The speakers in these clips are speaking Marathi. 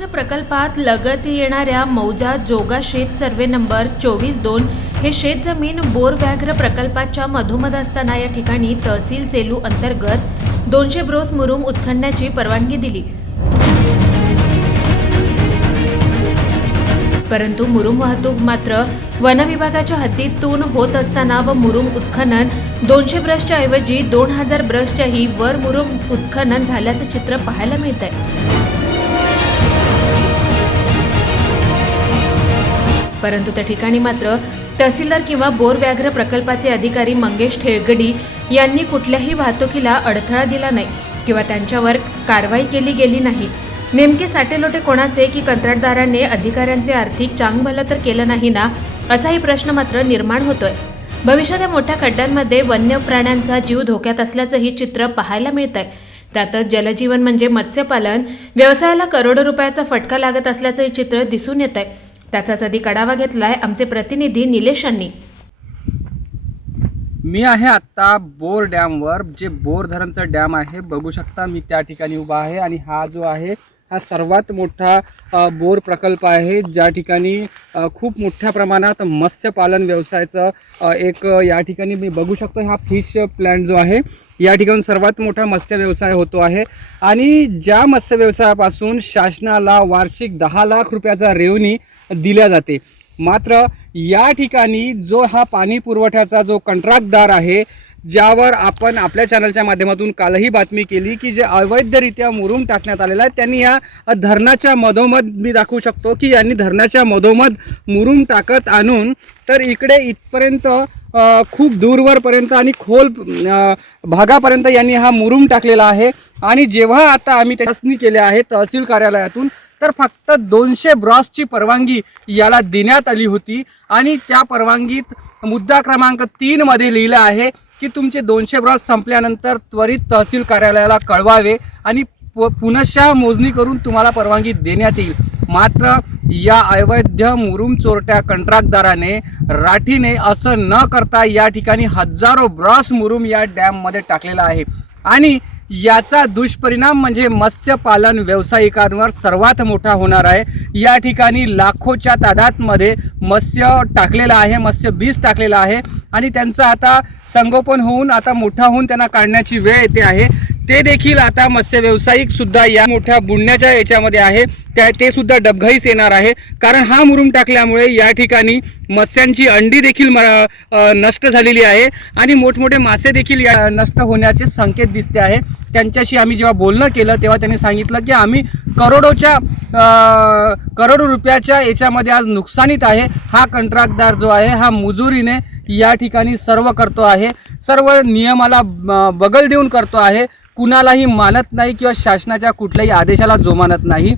व्याघ्र प्रकल्पात लगत येणाऱ्या मौजा जोगा शेत सर्वे नंबर चोवीस दोन हे शेतजमीन बोर व्याघ्र प्रकल्पाच्या मधोमध असताना या ठिकाणी तहसील सेलू अंतर्गत दोनशे ब्रोस मुरुम उत्खननाची परवानगी दिली. परंतु मुरुम वाहतूक मात्र वनविभागाच्या हद्दीतून होत असताना व मुरुम उत्खनन दोनशे ब्रशच्या ऐवजी दोन हजार ब्रशच्याही वर मुरुम उत्खनन झाल्याचं चित्र पाहायला मिळत आहे परंतु त्या ठिकाणी मात्र तहसीलदार किंवा बोर व्याघ्र प्रकल्पाचे अधिकारी मंगेश ठेळगडी यांनी कुठल्याही वाहतुकीला अडथळा दिला नाही किंवा त्यांच्यावर कारवाई केली गेली नाही. नेमके साटेलोटे कोणाचे की कंत्राटदाराने अधिकाऱ्यांचे आर्थिक चांगभलं तर केलं नाही ना असाही प्रश्न मात्र निर्माण होतोय. भविष्यात या मोठ्या खड्ड्यांमध्ये वन्य प्राण्यांचा जीव धोक्यात असल्याचंही चित्र पाहायला मिळत आहे त्यातच जलजीवन म्हणजे मत्स्यपालन व्यवसायाला करोडो रुपयाचा फटका लागत असल्याचंही चित्र दिसून येत आहे त्याचाच अधिक आढावा घेतलाय आमचे प्रतिनिधी निलेश यांनी. मी आहे आत्ता बोर डॅमवर जे बोर धरणचं डॅम आहे बघू शकता मी त्या ठिकाणी उभा आहे आणि हा जो आहे हा सर्वात मोठा बोर प्रकल्प आहे. ज्या ठिकाणी खूप मोठ्या प्रमाणात मत्स्यपालन व्यवसायाचं एक या ठिकाणी मी बघू शकतो. हा फिश प्लॅन्ट जो आहे या ठिकाणी सर्वात मोठा मत्स्य व्यवसाय होतो आहे. आणि ज्या मत्स्य व्यवसायापासून शासनाला वार्षिक दहा लाख रुपयाचा रेव्हन्यू दिल्या जाते. मात्र या ठिकाणी जो हा पाणी पुरवठ्याचा जो कंत्राटदार आहे ज्यावर आपण आपल्या चॅनलच्या माध्यमातून कालही बातमी केली की जे अवैधरित्या मुरुम टाकण्यात आलेला आहे त्यांनी या धरणाच्या मधोमध मी दाखवू शकतो की यांनी धरणाच्या मधोमध मुरुम टाकत आणून तर इकडे इथपर्यंत खूप दूरवरपर्यंत आणि खोल भागापर्यंत यांनी हा मुरुम टाकलेला आहे. आणि जेव्हा आता आम्ही तपासणी केल्या आहे तहसील कार्यालयातून तर फक्त दोनशे ब्रॉसची परवानगी याला देण्यात आली होती. आणि त्या परवानगीत मुद्दा क्रमांक तीनमध्ये लिहिलं आहे की तुमचे दोनशे ब्रॉस संपल्यानंतर त्वरित तहसील कार्यालयाला कळवावे आणि प पुनशा मोजणी करून तुम्हाला परवानगी देण्यात येईल. मात्र या अवैध मुरुम चोरट्या कंत्राटदाराने राठीने असं न करता या ठिकाणी हजारो ब्रॉस मुरुम या डॅममध्ये टाकलेला आहे. आणि याचा दुष्परिणाम म्हणजे मत्स्यपालन व्यावसायिकांवर सर्वात मोठा होणार आहे. या ठिकाणी लाखोच्या तादादमध्ये मत्स्य टाकलेलं आहे मत्स्य बीज टाकलेलं आहे. आणि त्यांचं आता संगोपन होऊन आता मोठा होऊन त्यांना काढण्याची वेळ येते आहे. ते देखील आता मत्स्य व्यावसायिक सुद्धा या मोठ्या बुडण्याच्या याच्यामध्ये आहे. त्या ते सुद्धा डबघाईस येणार आहे. कारण हा मुरुम टाकल्यामुळे या ठिकाणी मत्स्यांची अंडी देखील म- नष्ट झालेली आहे. आणि मोठमोठे मासे देखील या नष्ट होण्याचे संकेत दिसते आहे. त्यांच्याशी आम्ही जेव्हा बोलणं केलं तेव्हा त्यांनी सांगितलं की आम्ही करोडोच्या करोडो रुपयाच्या याच्यामध्ये आज नुकसानीत आहे. हा कंत्राटदार जो आहे हा मुजुरीने या ठिकाणी सर्व करतो आहे. सर्व नियमाला बगल देऊन करतो आहे. कुणालाही मानत नाही किंवा शासनाच्या कुठल्याही आदेशाला जोमानत नाही.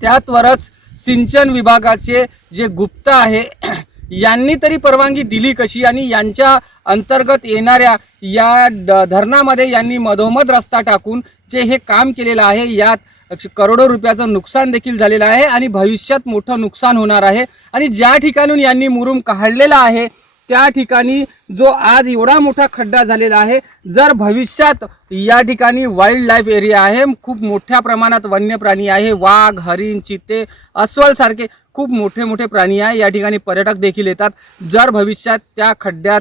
त्यातवरच सिंचन विभागाचे जे गुप्त आहे यांनी तरी परवानगी दिली कशी? आणि यांच्या अंतर्गत येणाऱ्या या ड- धरणामध्ये यांनी मधोमध रस्ता टाकून जे हे काम केलेलं आहे यात करोडो रुपयाचं नुकसान देखील झालेलं आहे आणि भविष्यात मोठं नुकसान होणार आहे. आणि ज्या ठिकाणून यांनी मुरुम काढलेला आहे त्या ठिकाणी जो आज एवढा मोठा खड्डा झालेला आहे जर भविष्यात या ठिकाणी वाईल्ड लाईफ एरिया आहे खूप मोठ्या प्रमाणात वन्य प्राणी आहे वाघ हरिण चित्ते अस्वलसारखे खूप मोठे मोठे प्राणी आहे या ठिकाणी पर्यटक देखील येतात. जर भविष्यात त्या खड्ड्यात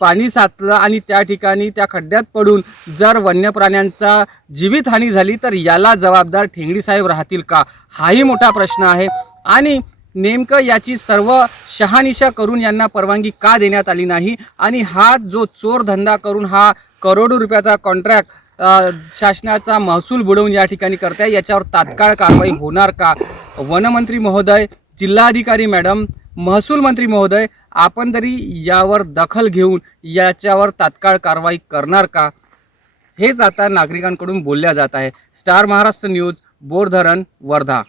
पाणी साचलं आणि त्या ठिकाणी त्या खड्ड्यात पडून जर वन्य प्राण्यांचा जीवितहानी झाली तर याला जबाबदार ठेंगडी साहेब राहतील का? हाही मोठा प्रश्न आहे. आणि नेमकं याची सर्व शहानिशा करून यांना परवानगी का देण्यात आली नाही? आणि हा जो चोर धंदा करून हा करोडो रुपयाचा कॉन्ट्रॅक्ट शासनाचा महसूल बुडवून या ठिकाणी करताय याच्यावर तात्काळ कारवाई होणार का? वनमंत्री महोदय जिल्हाधिकारी मॅडम महसूल मंत्री महोदय आपण तरी यावर दखल घेऊन याच्यावर तात्काळ कारवाई करणार का? हेच आता नागरिकांकडून बोलल्या जात आहे. Star Maharashtra news Bordharan Wardha.